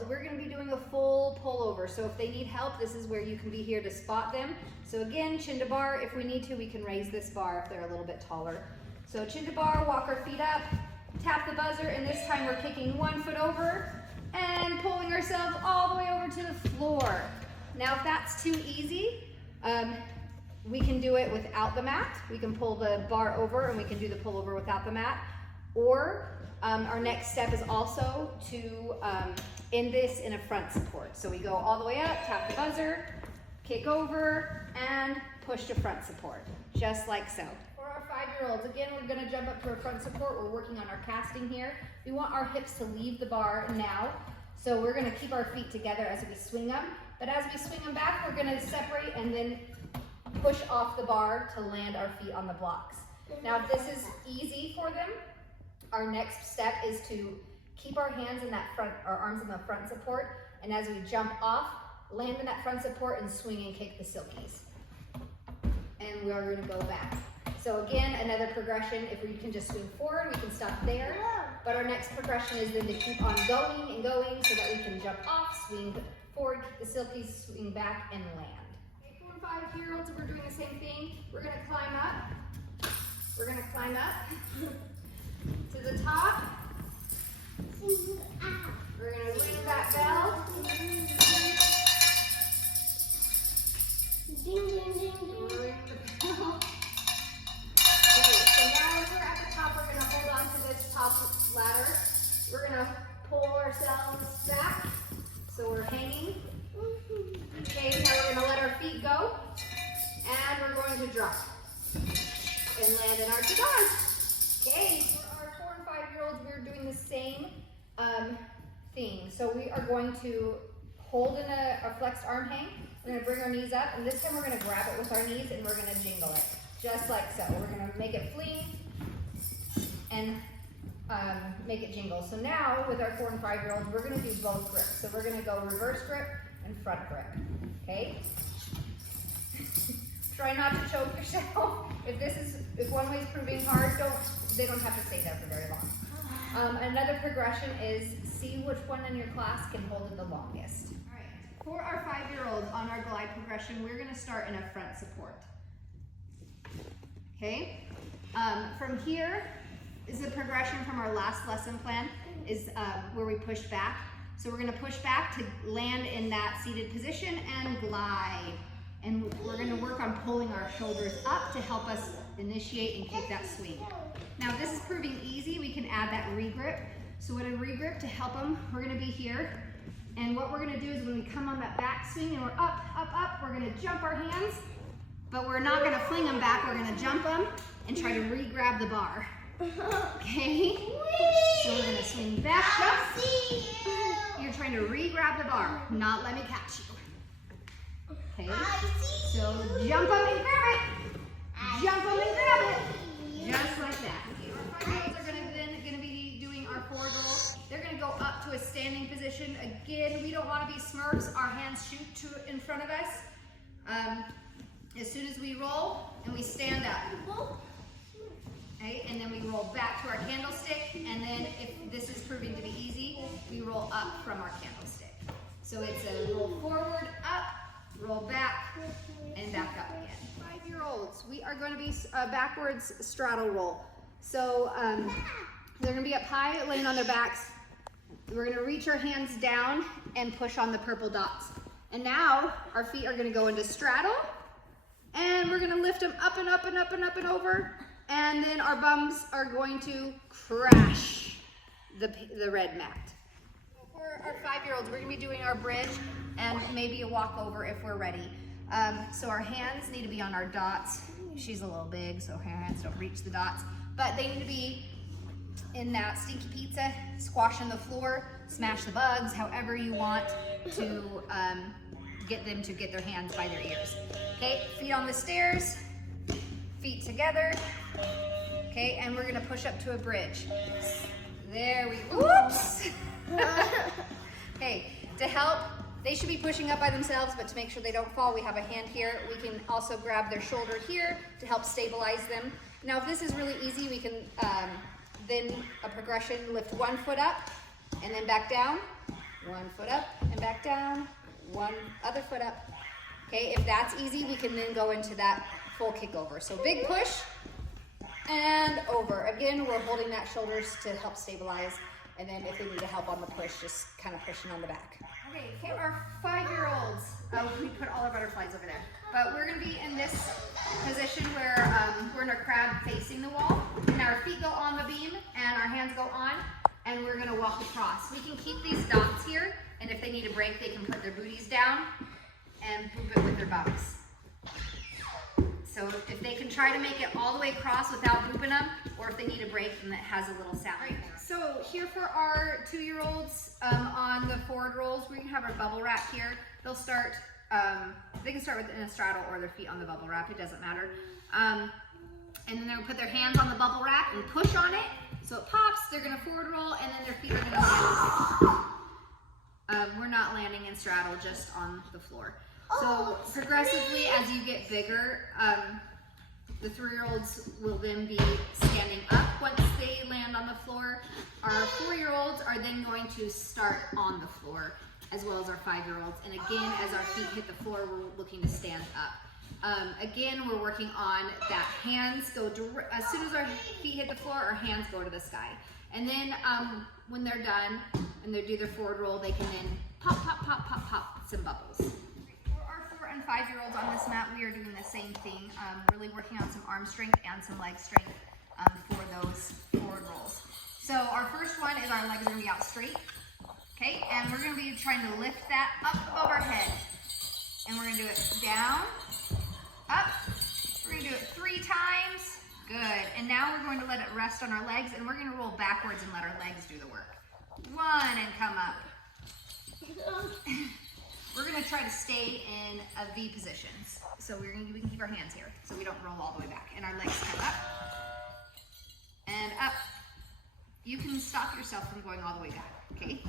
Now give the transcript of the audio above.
5-year-olds, we're gonna be doing a full pullover. So if they need help, this is where you can be here to spot them. So again, chin to bar. If we need to, we can raise this bar if they're a little bit taller. So chin to bar, walk our feet up, tap the buzzer, and this time we're kicking 1 foot over and pulling ourselves all the way over to the floor. Now, if that's too easy, we can do it without the mat. We can pull the bar over and we can do the pullover without the mat. Or our next step is also to end this in a front support. So we go all the way up, tap the buzzer, kick over, and push to front support, just like so. For our 5-year-olds, again, we're gonna jump up to a front support. We're working on our casting here. We want our hips to leave the bar now. So we're gonna keep our feet together as we swing them. But as we swing them back, we're gonna separate and then push off the bar to land our feet on the blocks. Now, if this is easy for them, our next step is to keep our hands in that front, our arms in the front support, and as we jump off, land in that front support and swing and kick the silkies. And we are gonna go back. So again, another progression, if we can just swing forward, we can stop there. But our next progression is then to keep on going and going so that we can jump off, swing forward, kick the silkies, swing back, and land. 4 and 5-year-olds, we're doing the same thing. We're gonna climb up. We're gonna climb up to the top. We're gonna ring that bell. Ding, ding, ding, ding. Ring the bell. Okay, so now when we're at the top, we're gonna hold on to this top ladder. We're gonna pull ourselves back so we're hanging. Okay, now we're gonna let our feet go, and we're going to drop and land in our cigars. Okay, for our 4 and 5-year-olds, we're doing the same thing. So we are going to hold in a flexed arm hang. We're gonna bring our knees up, and this time we're gonna grab it with our knees and we're gonna jingle it, just like so. We're gonna make it fling and make it jingle. So now with our 4 and 5-year-olds, we're gonna do both grips. So we're gonna go reverse grip and front grip, okay? Try not to choke yourself. If one way is proving hard, they don't have to stay there for very long. Another progression is see which one in your class can hold it the longest. All right, for our 5-year-olds on our glide progression, we're gonna start in a front support. Okay, from here is the progression from our last lesson plan is where we push back. So we're gonna push back to land in that seated position and glide. And we're gonna work on pulling our shoulders up to help us initiate and kick that swing. Now, if this is proving easy, we can add that regrip. So with a regrip to help them, we're gonna be here. And what we're gonna do is when we come on that back swing and we're up, up, up, we're gonna jump our hands, but we're not gonna fling them back, we're gonna jump them and try to re-grab the bar. Okay? So we're gonna swing back, jump. You're trying to re-grab the bar, not let me catch you. Okay, so jump up and grab it. Jump up and grab it. Just like that. Okay, our 5-year-olds are gonna be doing our forward roll. They're gonna go up to a standing position. Again, we don't wanna be Smurfs. Our hands shoot in front of us. As soon as we roll and we stand up. Okay, and then we roll back to our candlestick, and then if this is proving to be easy, we roll up from our candlestick. So it's a roll forward, up, roll back, and back up again. 5-year-olds, we are going to be a backwards straddle roll. So they're going to be up high, laying on their backs. We're going to reach our hands down and push on the purple dots. And now our feet are going to go into straddle, and we're going to lift them up and up and up and up and over. And then our bums are going to crash the red mat. For our 5-year-olds, we're gonna be doing our bridge and maybe a walkover if we're ready. So our hands need to be on our dots. She's a little big, so her hands don't reach the dots. But they need to be in that stinky pizza, squashing the floor, smash the bugs, however you want to get them to get their hands by their ears. Okay, feet on the stairs, feet together. Okay, and we're gonna push up to a bridge. There we go. Whoops! Okay, to help, they should be pushing up by themselves, but to make sure they don't fall, we have a hand here. We can also grab their shoulder here to help stabilize them. Now, if this is really easy, we can then a progression, lift 1 foot up and then back down, One foot up and back down, one other foot up. Okay, if that's easy, we can then go into that full kick over. So big push and over. Again, we're holding that shoulders to help stabilize. And then if they need help on the push, just kind of pushing on the back. Okay, our 5-year-olds, we put all our butterflies over there. But we're gonna be in this position where we're in a crab facing the wall, and our feet go on the beam, and our hands go on, and we're gonna walk across. We can keep these dots here, and if they need a break, they can put their booties down and poop it with their bums. So if they can try to make it all the way across without booping them, or if they need a break, then it has a little sound. Right. So here for our 2-year-olds on the forward rolls, we can have our bubble wrap here. They'll start, they can start with in a straddle or their feet on the bubble wrap, it doesn't matter. And then they'll put their hands on the bubble wrap and push on it. So it pops, they're gonna forward roll, and then their feet are gonna land. We're not landing in straddle, just on the floor. So progressively, as you get bigger, the 3-year-olds will then be standing up once they land on the floor. Our 4-year-olds are then going to start on the floor, as well as our 5-year-olds. And again, as our feet hit the floor, we're looking to stand up. Again, we're working on that hands go as soon as our feet hit the floor, our hands go to the sky. And then when they're done and they do their forward roll, they can then pop, pop, pop, pop, pop some bubbles. And 5-year-olds on this mat, we are doing the same thing, really working on some arm strength and some leg strength for those forward rolls. So our first one is our legs are gonna be out straight, okay? And we're gonna be trying to lift that up above our head. And we're gonna do it down, up. We're gonna do it 3 times, good. And now we're going to let it rest on our legs, and we're gonna roll backwards and let our legs do the work. 1 and come up. We're gonna try to stay in a V position. So we can keep our hands here so we don't roll all the way back. And our legs come up and up. You can stop yourself from going all the way back, okay?